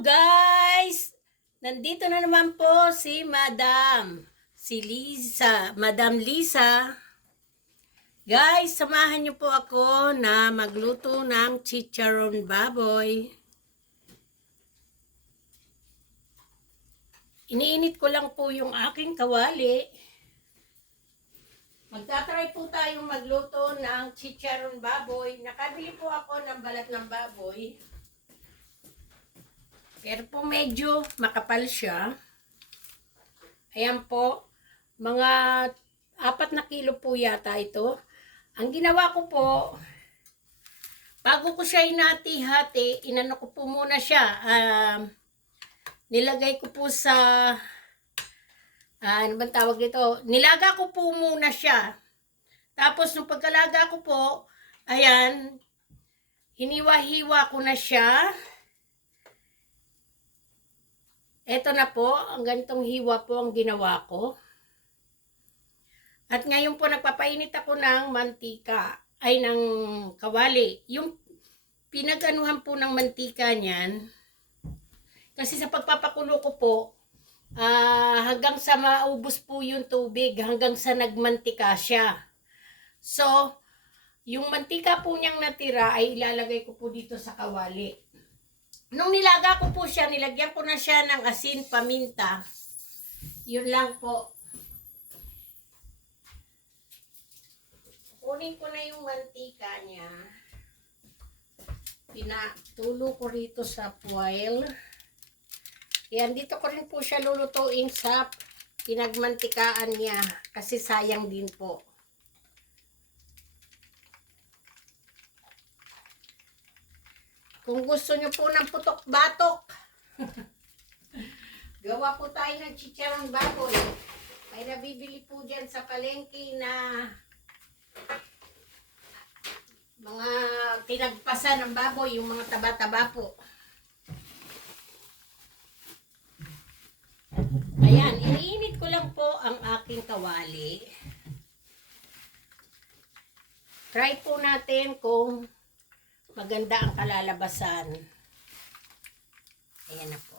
Guys! Nandito na naman po si Madam Lisa. Guys, samahan niyo po ako na magluto ng chicharon baboy. Iniinit ko lang po yung aking kawali. Magtatry po tayong magluto ng chicharon baboy. Nakabili po ako ng balat ng baboy. Pero po medyo makapal siya. Ayan po, mga 4 na kilo po yata ito. Ang ginawa ko po, bago ko siya inati-hati, inano ko po muna siya. Nilagay ko po sa, ano bang tawag dito? Nilaga ko po muna siya. Tapos nung pagkalaga ko po, ayan, hiniwa-hiwa ko na siya. Ito na po, ang ganitong hiwa po ang ginawa ko. At ngayon po nagpapainit ako ng mantika, ay ng kawali. Yung pinag-anuhan po ng mantika niyan, kasi sa pagpapakulo ko po, hanggang sa maubos po yung tubig, hanggang sa nagmantika siya. So, yung mantika po niyang natira ay ilalagay ko po dito sa kawali. Nung nilaga ko po siya, nilagyan ko na siya ng asin, paminta. Yun lang po. Kunin ko na yung mantika niya. Pinatulo ko rito sa foil. Yan, dito ko rin po siya lulutuin sa pinagmantikaan niya. Kasi sayang din po. Kung gusto nyo po ng putok-batok, gawa po tayo ng chicharon baboy. Ay nabibili po dyan sa palengke na mga tinagpasa ng baboy, yung mga taba-taba po. Ayan, iniinit ko lang po ang aking kawali. Try po natin kung maganda ang kalalabasan. Ayan na po.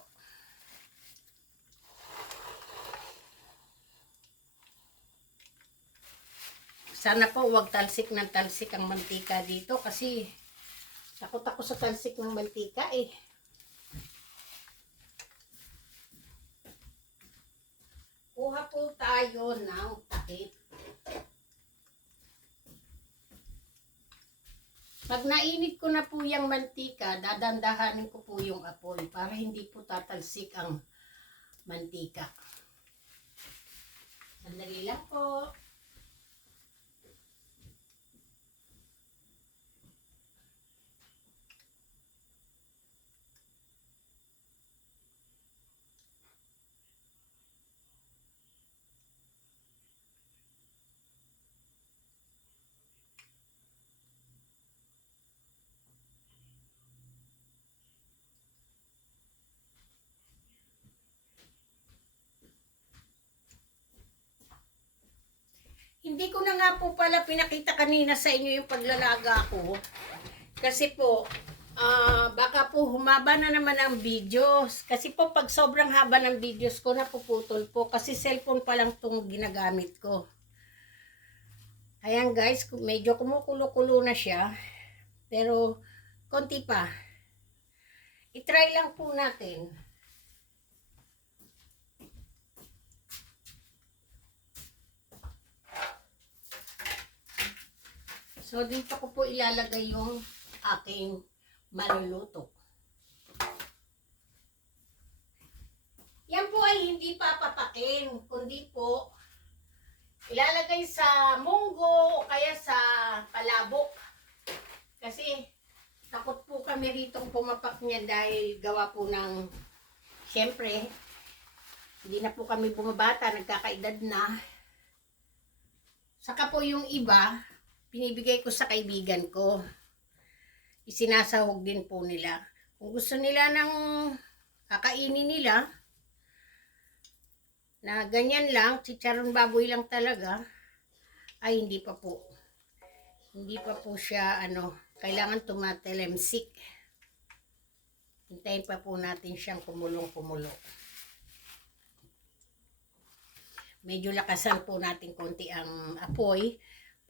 Sana po huwag talsik ng talsik ang mantika dito kasi takot ako sa talsik ng mantika eh. Kuha po tayo ng takip. Pag nainit ko na po yung mantika, dadandahanin ko po yung apoy para hindi po tatalsik ang mantika. Sandali lang po. Hindi ko na nga po pala pinakita kanina sa inyo yung paglalaga ko. Kasi po, baka po humaba na naman ang videos. Kasi po pag sobrang haba ng videos ko, napuputol po. Kasi cellphone pa lang itong ginagamit ko. Ayan guys, medyo kumukulo-kulo na siya. Pero, konti pa. I-try lang po natin. So, dito ko po ilalagay yung aking maluluto. Yan po ay hindi papapakin, kundi po ilalagay sa munggo o kaya sa palabok. Kasi takot po kami rito pumapak niya dahil gawa po ng, syempre, hindi na po kami bumabata, nagkakaedad na. Saka po yung iba, pinibigay ko sa kaibigan ko. Isinasahog din po nila. Kung gusto nila ng kakainin nila, na ganyan lang, chicharon baboy lang talaga, ay hindi pa po. Hindi pa po siya, kailangan tumatalemsik. Hintayin pa po natin siyang kumulong-kumulo. Medyo lakasan po natin konti ang apoy.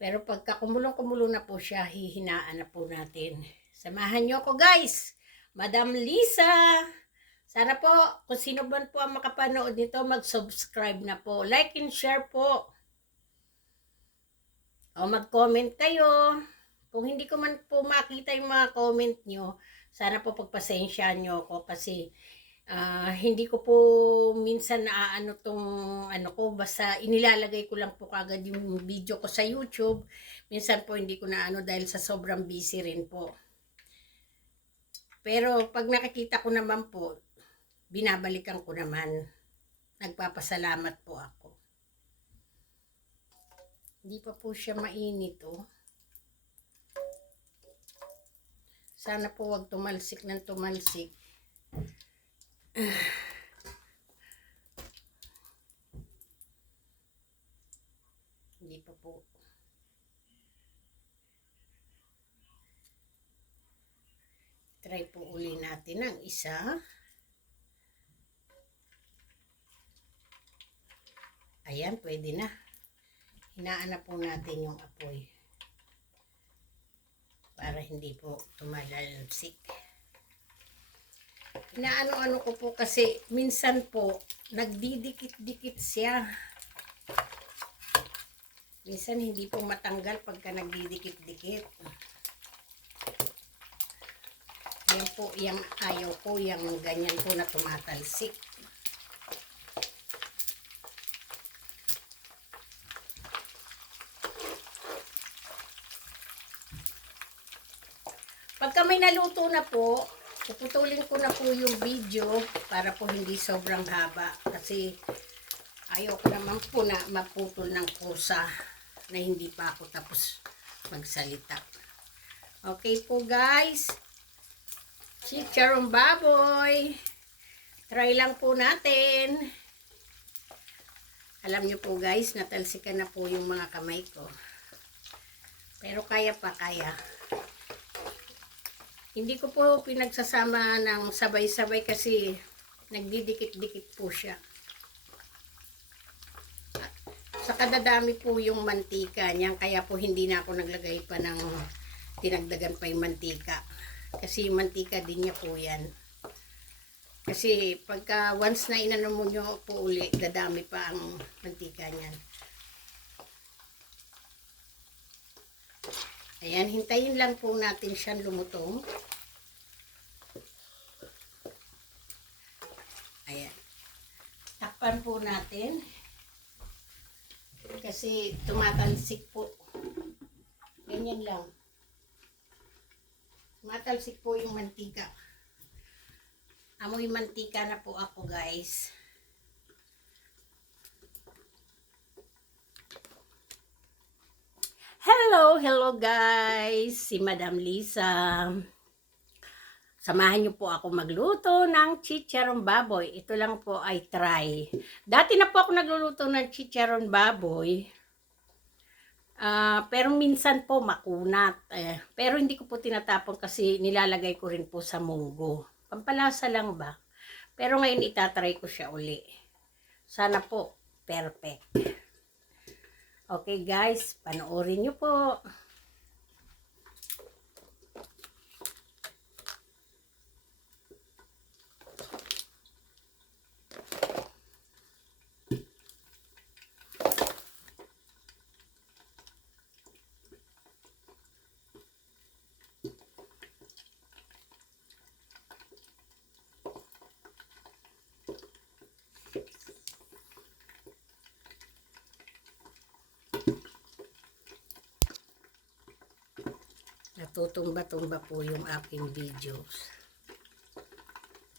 Pero pagka kumulong-kumulo na po siya, hihinaan na po natin. Samahan niyo ako guys! Madam Lisa! Sana po, kung sino man po ang makapanood nito, mag-subscribe na po. Like and share po. O mag-comment kayo. Kung hindi ko man po makita yung mga comment nyo, sana po pagpasensyaan nyo ako kasi hindi ko po minsan naaano tong ko, basta inilalagay ko lang po kagad yung video ko sa YouTube. Minsan po hindi ko naano dahil sa sobrang busy rin po. Pero pag nakikita ko naman po, binabalikan ko naman. Nagpapasalamat po ako. Hindi pa po siya mainit oh. Sana po wag tumalsik ng tumalsik. Hindi pa po. Try po uli natin ang isa. Ayan, pwede na. Hinaan na po natin yung apoy. Para hindi po tumalalsik. Inaano-ano ko po kasi minsan po nagdidikit-dikit siya. Minsan hindi po matanggal pagka nagdidikit-dikit. Yan po, yung ayaw ko, yung ganyan po na tumatalsik. Pagka may naluto na po, puputulin ko na po yung video para po hindi sobrang haba. Kasi ayaw ko naman po na maputol ng kusa na hindi pa ako tapos magsalita. Okay po guys. Chicharong baboy. Try lang po natin. Alam nyo po guys, natalsikan na po yung mga kamay ko. Pero kaya pa, kaya. Hindi ko po pinagsasama ng sabay-sabay kasi nagdidikit-dikit po siya. Sa kadadami po yung mantika niyan, kaya po hindi na ako naglagay pa ng tinagdagan pa yung mantika. Kasi yung mantika din niya po yan. Kasi pagka once na inano mo nyo po uli, dadami pa ang mantika niyan. Ayan, hintayin lang po natin siyang lumutong. Ayan. Takpan po natin. Kasi tumatalsik po. Ganyan lang. Tumatalsik po yung mantika. Amoy mantika na po ako guys. Hello guys! Si Madam Lisa. Samahan niyo po ako magluto ng chicharong baboy. Ito lang po ay try. Dati na po ako nagluluto ng chicharong baboy. Pero minsan po makunat. Pero hindi ko po tinatapon kasi nilalagay ko rin po sa munggo. Pampalasa lang ba? Pero ngayon itatry ko siya uli. Sana po perfect. Okay guys, panoorin niyo po. Natutumba-tumba po yung aking videos.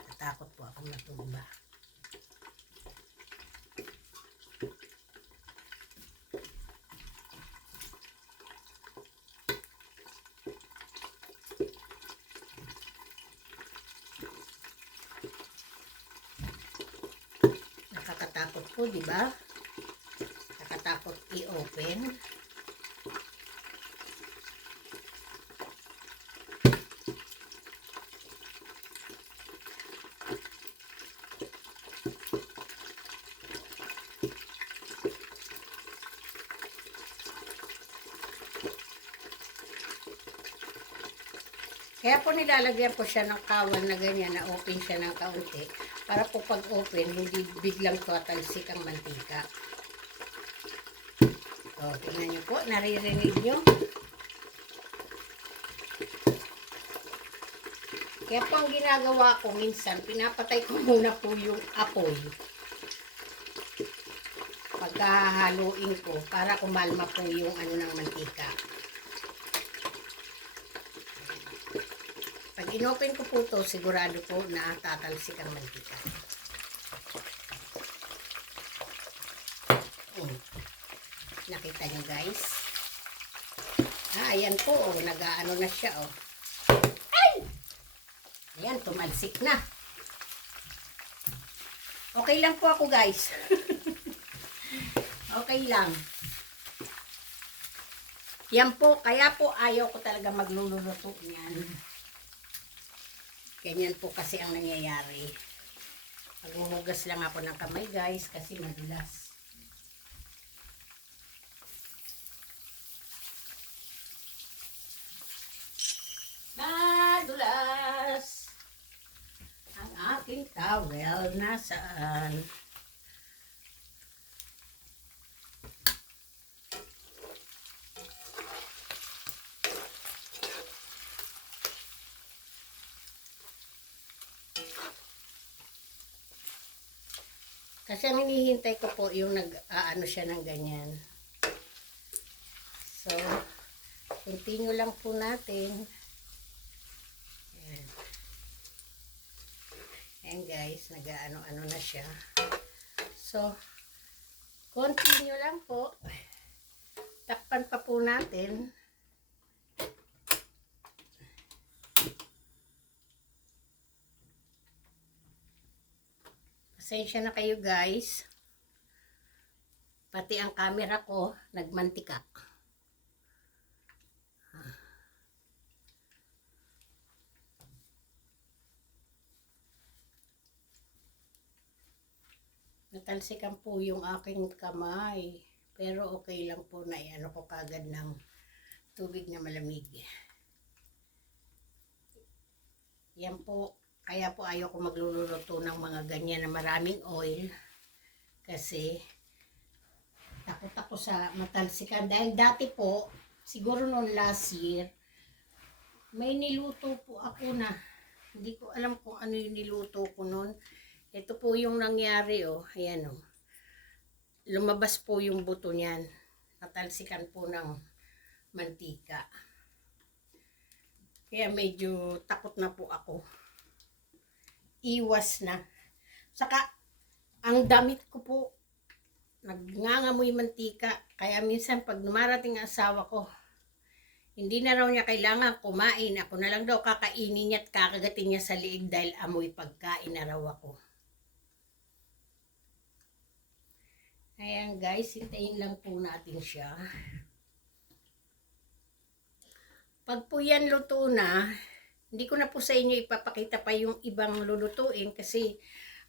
Natakot po ako matumba. Nakakatakot po, di ba? Nakakatakot i-open. Kaya po nilalagyan ko siya ng kawal na ganyan, na open siya ng kaunti. Para po pag open, hindi biglang tatalsik ang mantika. O, tingnan nyo po, naririnig nyo. Kaya po ang ginagawa ko minsan, pinapatay ko muna po yung apoy. Pagkahaluin ko, para kumalma po yung ano ng mantika. Pag inopen ko po to, sigurado po na tatalsik ang mantika. Nakita nyo guys? Ayan po, nag-aano na siya, oh. Ay! Ayan, tumalsik na. Okay lang po ako guys. Okay lang. Yan po, kaya po ayaw ko talaga magluluto niyan. Ganyan po kasi ang nangyayari. Maghuhugas lang ako ng kamay guys kasi madulas. Madulas ang aking towel, nasaan? Kasi ang hinihintay ko po yung nag-aano siya ng ganyan. So, continue lang po natin. Ayan. Ayan guys, nag-aano-ano na siya. So, continue lang po. Takpan pa po natin. Pasensya na kayo guys. Pati ang camera ko nagmantika. Natalsikan po yung aking kamay. Pero okay lang po na ano ko kagad ng tubig na malamig. Yan po. Kaya po ayaw ko magluluto ng mga ganyan na maraming oil. Kasi takot ako sa matalsikan. Dahil dati po, siguro noong last year, may niluto po ako na hindi ko alam kung ano yung niluto ko noon. Ito po yung nangyari, oh. Ayan, oh. Lumabas po yung buto niyan. Natalsikan po ng mantika. Kaya medyo takot na po ako. Iwas na. Saka, ang damit ko po, nagngangamoy mantika. Kaya minsan pag dumarating ang asawa ko, hindi na raw niya kailangan kumain. Ako na lang daw kakainin niya at kakagatin niya sa liig dahil amoy pagkain na raw ako. Ayan guys, hintayin lang po natin siya. Pag po yan luto na, hindi ko na po sa inyo ipapakita pa yung ibang lulutuin kasi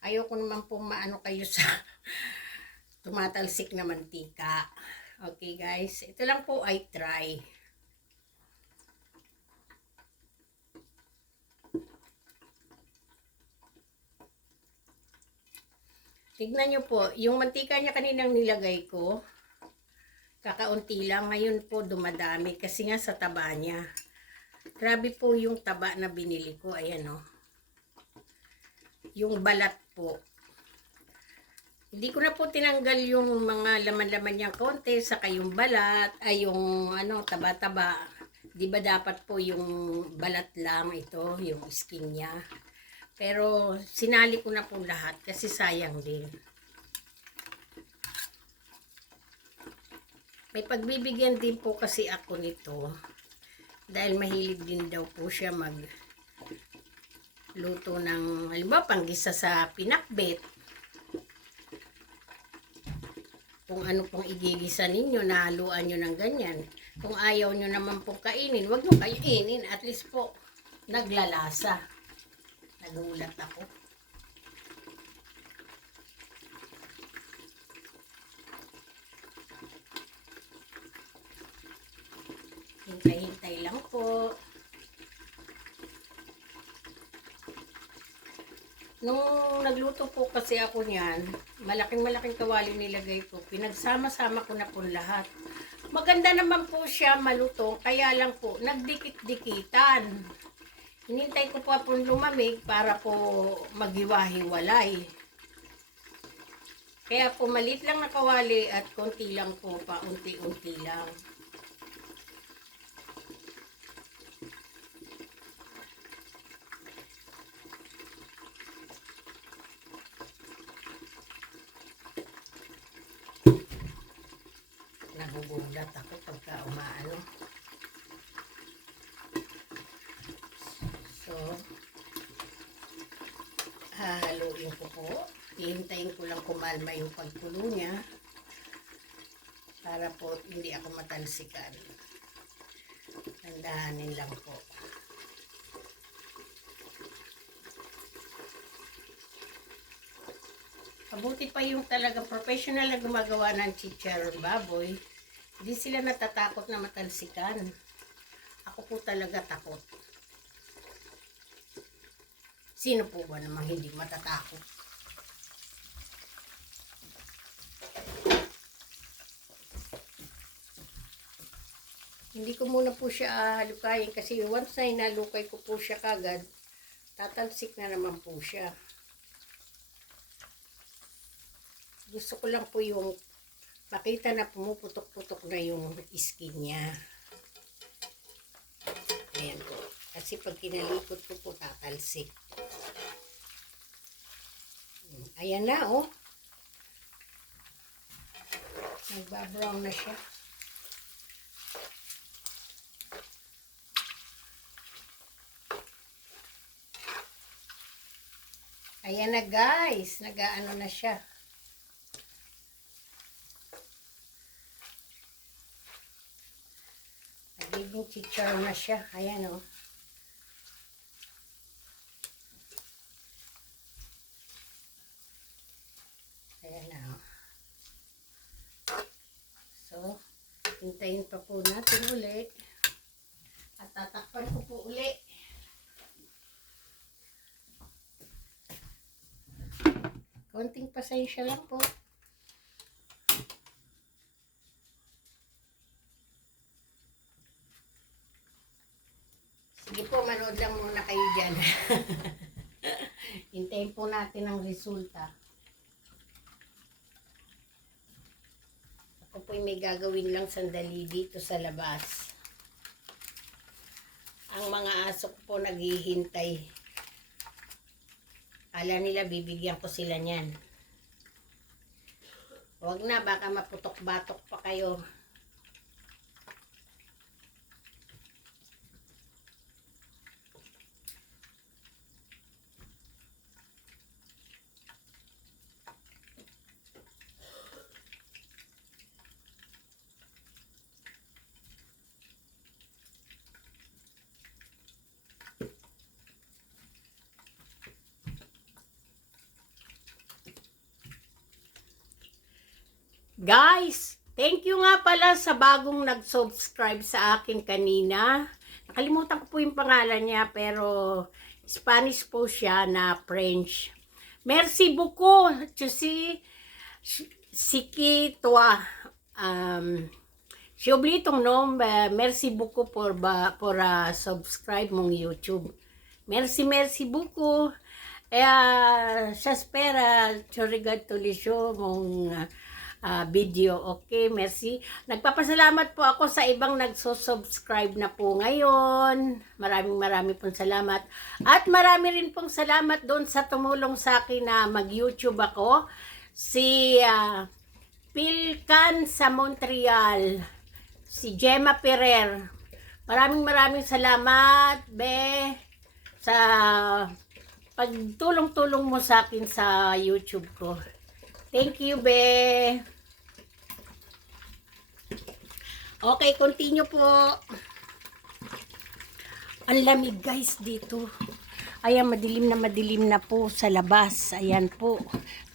ayoko naman po maano kayo sa tumatalsik na mantika. Okay guys, ito lang po ay try. Tignan nyo po, yung mantika niya kaninang nilagay ko, kakaunti lang, ngayon po dumadami kasi nga sa taba niya. Grabe po yung taba na binili ko. Ayan o. Yung balat po. Hindi ko na po tinanggal yung mga laman-laman niyang konti. Saka yung balat. Ay yung ano, taba-taba. Di ba dapat po yung balat lang ito. Yung skin niya. Pero sinali ko na po lahat. Kasi sayang din. May pagbibigyan din po kasi ako nito. Dahil mahilig din daw po siya luto ng, halimbawa, panggisa sa pinakbet. Kung ano pong igigisa ninyo, nahaluan nyo ng ganyan. Kung ayaw nyo naman pong kainin, wag nyo kainin. At least po, naglalasa. Nagulat ako. Hintay-hintay lang po. Nung nagluto po kasi ako niyan, malaking kawali nilagay ko. Pinagsama-sama ko na po lahat. Maganda naman po siya malutong, kaya lang po, nagdikit-dikitan. Hinintay ko pa po lumamig para po maghiwa-hiwalay. Kaya po maliit lang na kawali at konti lang po, paunti-unti lang. Nagugulat ako pagka umaano. So, hahaluin ko po. Hihintayin ko lang kumalma yung pagkulo niya para po hindi ako matalsikan. Tandahanin lang po. Mabuti pa yung talagang professional na gumagawa ng chicharon baboy. Hindi sila natatakot na matalsikan. Ako po talaga takot. Sino po ba namang hindi matatakot? Hindi ko muna po siya halukayin kasi once na inalukay ko po siya kagad, tatalsik na naman po siya. Gusto ko lang po yung makita na pumuputok-putok na yung skin niya. Ayan po. Kasi pag kinalikot ko po, tatalsik. Ayan na, oh. Nagbabrown na siya. Ayan na, guys. Nag-aano na siya. Nagiging chicharon na siya. Ayan, oh. Ayan na, oh. So, hintayin pa po natin uli. At tatakpan ko po uli. Konting pasensya lang po. Sige po, manood lang muna kayo dyan. Hintayin po natin ang resulta. Ako po may gagawin lang sandali dito sa labas. Ang mga aso po naghihintay. Kala nila bibigyan ko sila niyan. Huwag na, baka maputok-batok pa kayo. Guys, thank you nga pala sa bagong nag-subscribe sa akin kanina. Nakalimutan ko po yung pangalan niya pero Spanish po siya na French. Merci beaucoup, Siki toi. J'ai oublié ton nom. Merci beaucoup pour subscribe mon YouTube. Merci beaucoup. J'espère tu regardes tous les jours mon video. Okay, merci. Nagpapasalamat po ako sa ibang nagsusubscribe na po ngayon. Maraming pong salamat. At marami rin pong salamat doon sa tumulong sa akin na mag-YouTube ako. Si Pilcan sa Montreal. Si Gemma Ferrer. Maraming salamat, be, sa pagtulong-tulong mo sa akin sa YouTube ko. Thank you, be. Okay, continue po. Ang lamig guys dito. Ayan, madilim na po sa labas. Ayan po.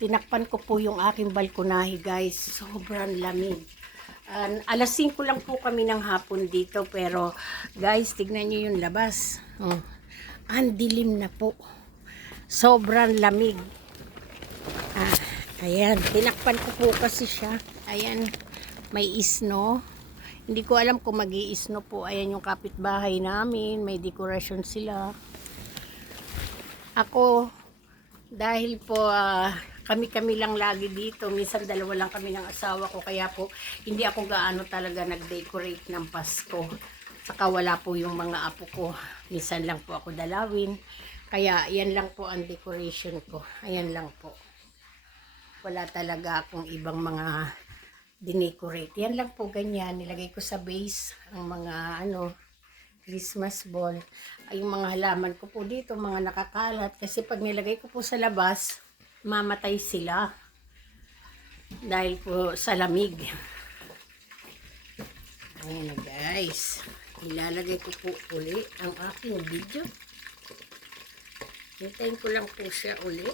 Tinakpan ko po yung aking balkonahe guys. Sobrang lamig. Alas 5 lang po kami ng hapon dito. Pero guys, tignan nyo yung labas. Ang dilim na po. Sobrang lamig. Ayan, tinakpan ko po kasi siya. Ayan, may isno. Hindi ko alam kung mag-iisno po. Ayan yung kapitbahay namin, may dekorasyon sila. Ako, dahil po kami-kami lang lagi dito, minsan dalawa lang kami ng asawa ko, kaya po hindi ako gaano talaga nag-decorate ng Pasko. Saka wala po yung mga apo ko. Minsan lang po ako dalawin. Kaya yan lang po ang decoration ko. Ayan lang po. Wala talaga akong ibang mga dinecorate. Yan lang po ganyan. Nilagay ko sa base ang mga Christmas ball. Ay, yung mga halaman ko po dito, mga nakakalat. Kasi pag nilagay ko po sa labas, mamatay sila. Dahil po sa lamig. Ayan na guys. Ilalagay ko po uli ang aking video. Hintayin ko lang po siya uli.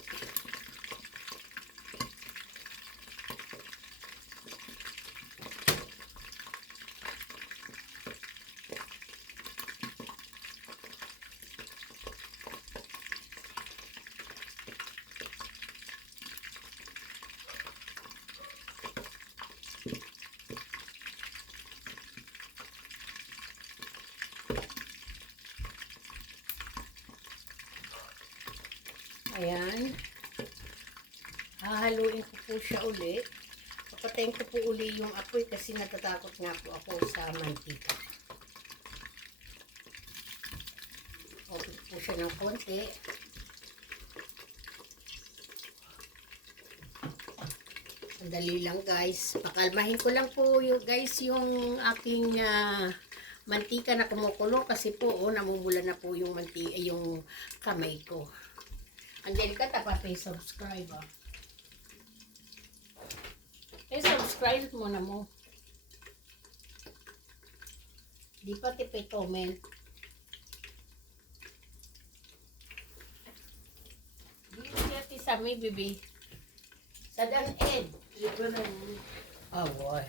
Ayan. Hahaluin ko po siya uli. Papatayin ko po uli yung apoy kasi natatakot nga po ako sa mantika. Open po siya ng konti. Sandali lang guys. Pakalmahin ko lang po yung aking mantika na kumukulo kasi po namumula na po yung yung kamay ko. Angelica, tapat subscribe subscribe mo na mo. Di pa comment. Di siya sa may bibi. Sa dan ed. Oh boy.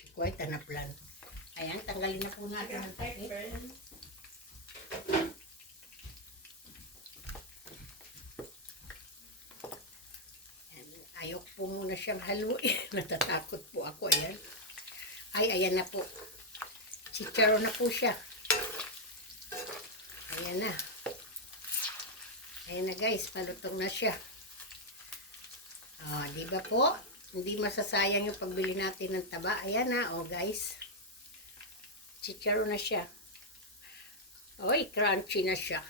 Si quite na plan. Ayan, tanggalin na po natin ang takip. Ayok po muna siyang haluin. Natatakot po ako. Ayan. Ay, ayan na po. Chicharo na po siya. Ayan na. Ayan na guys. Palutong na siya. Di ba po? Hindi masasayang yung pagbili natin ng taba. Ayan na. Guys. Chicharo na siya. Oy, crunchy na siya.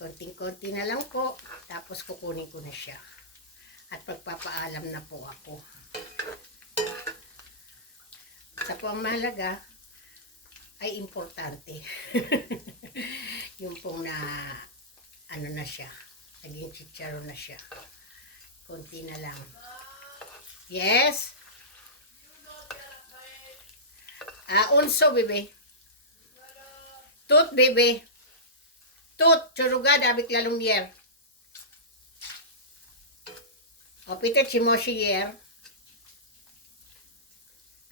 Konting-konti na lang po. Tapos kukunin ko na siya. At pagpapaalam na po ako. Sa po ang mahalaga ay importante. Yung pong na siya. Naging chicharo na siya. Konti na lang. Yes? Unso, bebe. Tut, bebe. Tut, churugada, abik lalong yer. Pitet chimoshi yer.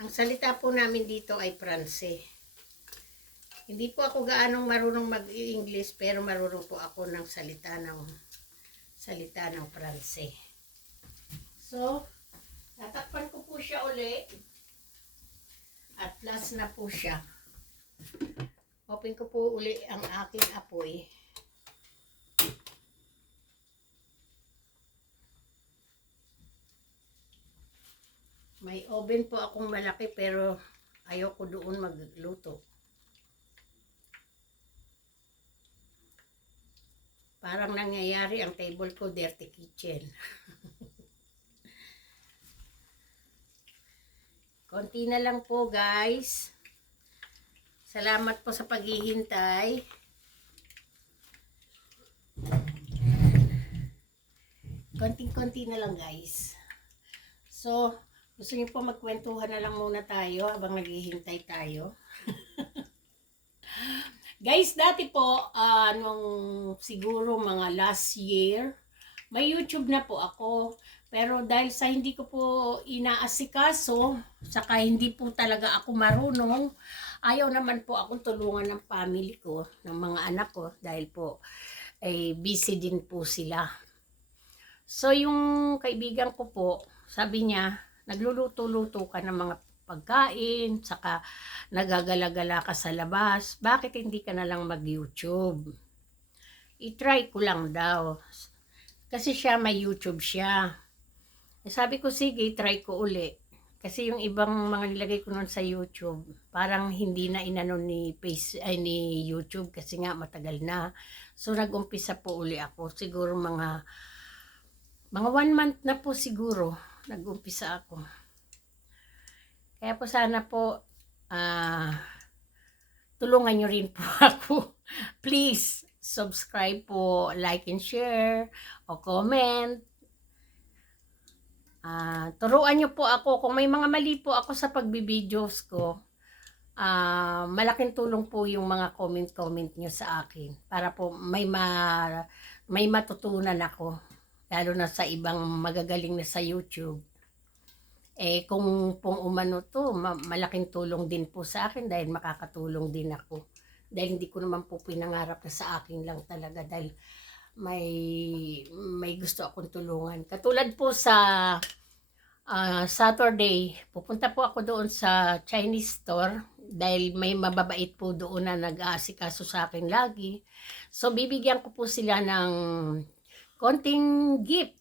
Ang salita po namin dito ay Pranse. Hindi po ako gaanong marunong mag-English, pero marunong po ako ng salita ng Pranse. So, tatakpan ko po siya uli. At last na po siya. Open ko po uli ang aking apoy. May oven po akong malaki pero ayoko doon magluto. Parang nangyayari ang table ko, dirty kitchen. Konti na lang po guys. Salamat po sa paghihintay. Konting-konti na lang guys. So, gusto niyo po magkwentuhan na lang muna tayo habang naghihintay tayo. Guys, dati po, nung siguro mga last year, may YouTube na po ako. Pero dahil sa hindi ko po inaasikaso, saka hindi po talaga ako marunong, ayaw naman po akong tulungan ng family ko, ng mga anak ko, dahil po busy din po sila. So yung kaibigan ko po, sabi niya, nagluluto-luto ka ng mga pagkain, saka nagagala-gala ka sa labas, bakit hindi ka na lang mag-YouTube? I-try ko lang daw. Kasi siya, may YouTube siya. Sabi ko, sige, try ko uli. Kasi yung ibang mga nilagay ko nun sa YouTube, parang hindi na inano ni YouTube kasi nga matagal na. So nag-umpisa po uli ako. Siguro mga 1 month na po siguro nag-umpisa ako. Kaya po sana po tulungan nyo rin po ako. Please subscribe po, like and share, o comment. Turuan nyo po ako kung may mga mali po ako sa pagbibidyo's ko. Malaking tulong po yung mga comment nyo sa akin para po may matutunan ako, lalo na sa ibang magagaling na sa YouTube. Kung pong umano to, malaking tulong din po sa akin dahil makakatulong din ako. Dahil hindi ko naman po pinangarap na sa akin lang talaga, dahil may gusto akong tulungan. Katulad po sa Saturday, pupunta po ako doon sa Chinese store dahil may mababait po doon na nag-aasikaso sa akin lagi. So bibigyan ko po sila ng konting gift.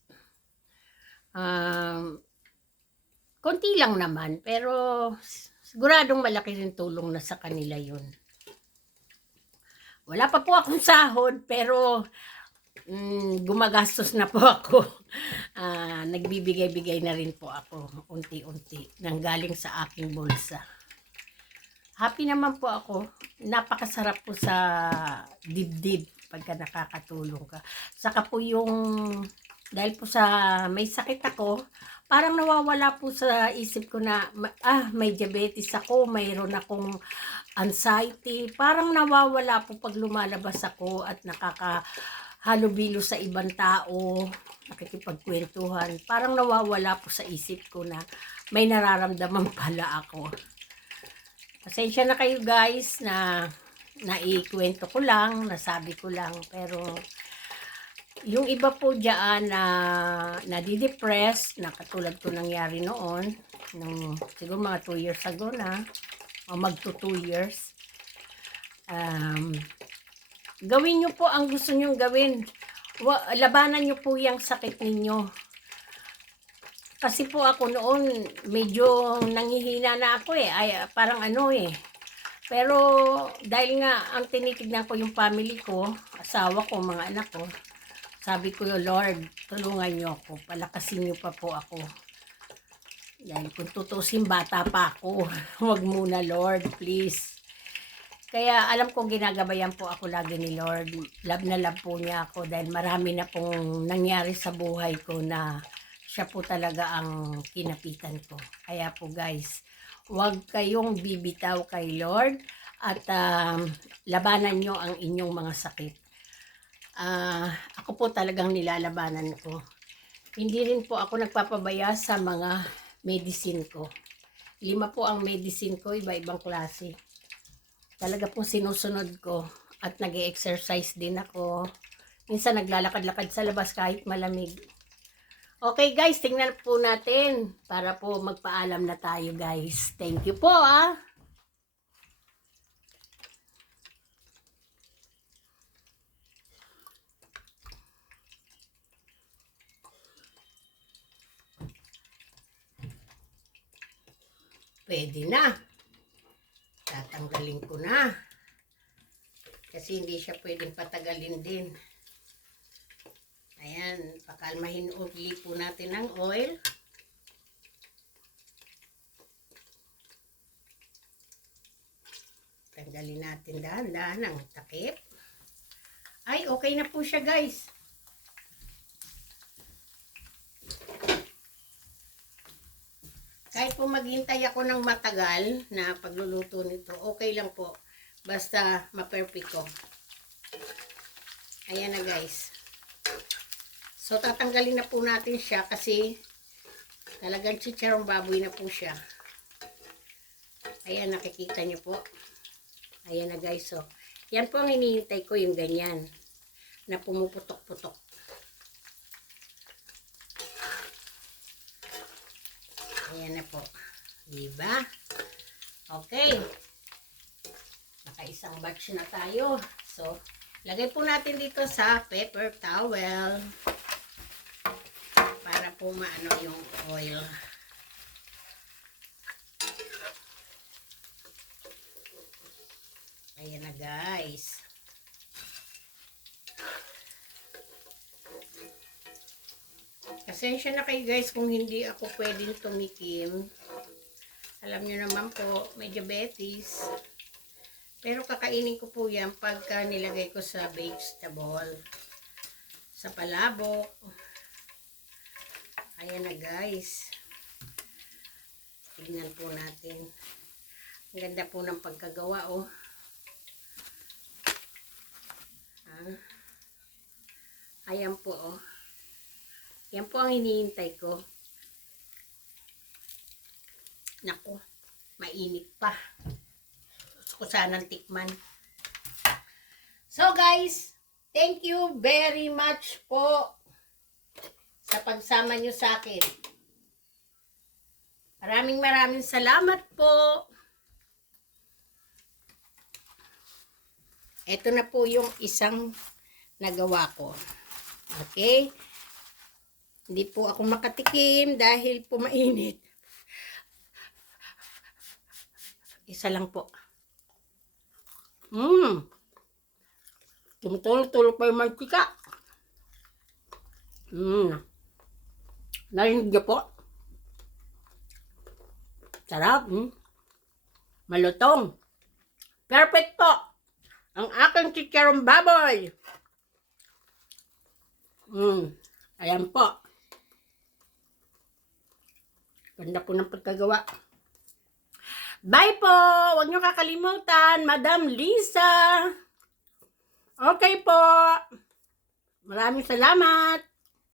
Konti lang naman, pero siguradong malaki rin tulong na sa kanila yun. Wala pa po akong sahod, pero gumagastos na po ako. Nagbibigay-bigay na rin po ako unti-unti nang galing sa aking bulsa. Happy naman po ako. Napakasarap po sa dibdib pagka nakakatulong ka. Saka po yung, dahil po sa may sakit ako, parang nawawala po sa isip ko na may diabetes ako, mayroon akong anxiety. Parang nawawala po pag lumalabas ako at halubilo sa ibang tao, nakikipagkwentuhan. Parang nawawala po sa isip ko na may nararamdaman pala ako. Pasensya na kayo guys na naikwento ko lang, nasabi ko lang. Pero yung iba po dyan na nadidepress, na katulad ko nangyari noon, siguro mga 2 years ago na, o magto 2 years. Gawin nyo po ang gusto nyo gawin. Labanan nyo po yung sakit ninyo. Kasi po ako noon, medyo nanghihina na ako parang Pero dahil nga ang tinitignan ko yung family ko, asawa ko, mga anak ko, sabi ko, Lord, tulungan nyo ako, palakasin nyo pa po ako. Dahil kung tutusin, bata pa ako. Huwag muna, Lord, please. Kaya alam kong ginagabayan po ako lagi ni Lord. Love na love po niya ako dahil marami na pong nangyari sa buhay ko na siya po talaga ang kinapitan ko. Kaya po guys, huwag kayong bibitaw kay Lord at labanan nyo ang inyong mga sakit. Ako po talagang nilalabanan ko. Hindi rin po ako nagpapabaya sa mga medicine ko. 5 po ang medicine ko, iba-ibang klase. Talaga pong sinusunod ko at nag-exercise din ako. Minsan naglalakad-lakad sa labas kahit malamig. Okay guys, tingnan po natin para po magpaalam na tayo guys. Thank you po Pwede na. Tatanggalin ko na. Kasi hindi siya pwedeng patagalin din. Ayan, pakalmahin uli po natin ang oil. Tanggalin natin dahan-dahan ang takip. Ay, okay na po siya guys. Kahit po maghintay ako ng matagal na pagluluto nito, okay lang po. Basta ma-perfect ko. Ayan na guys. So tatanggalin na po natin siya kasi talagang chicharong baboy na po siya. Ayan, nakikita niyo po. Ayan na guys, so. Yan po ang hinihintay ko, yung ganyan. Na pumuputok-putok. Ayan na po. Diba? Okay. Naka-isang batch na tayo. So, lagay po natin dito sa paper towel. Para po maano yung oil. Ayan na guys. Pasensya na kayo guys kung hindi ako pwedeng tumikim. Alam nyo naman po, may diabetes. Pero kakainin ko po yan pagka nilagay ko sa vegetable. Sa palabok. Ayan na guys. Tignan po natin. Ang ganda po ng pagkagawa oh. Ayan po oh. Yan po ang hinihintay ko. Naku, mainit pa. Gusto ko sanang tikman. So guys, thank you very much po sa pagsama nyo sa akin. Maraming salamat po. Ito na po yung isang nagawa ko. Okay? Hindi po ako makatikim dahil po mainit. Isa lang po. Tumutulog-tulog pa yung mantika. Narinig niyo po? Sarap. Malutong. Perfect po. Ang aking chicharong baboy. Ayan po. Ganda po ng pagkagawa. Bye po! Huwag niyo kakalimutan, Madam Lisa. Okay po. Maraming salamat.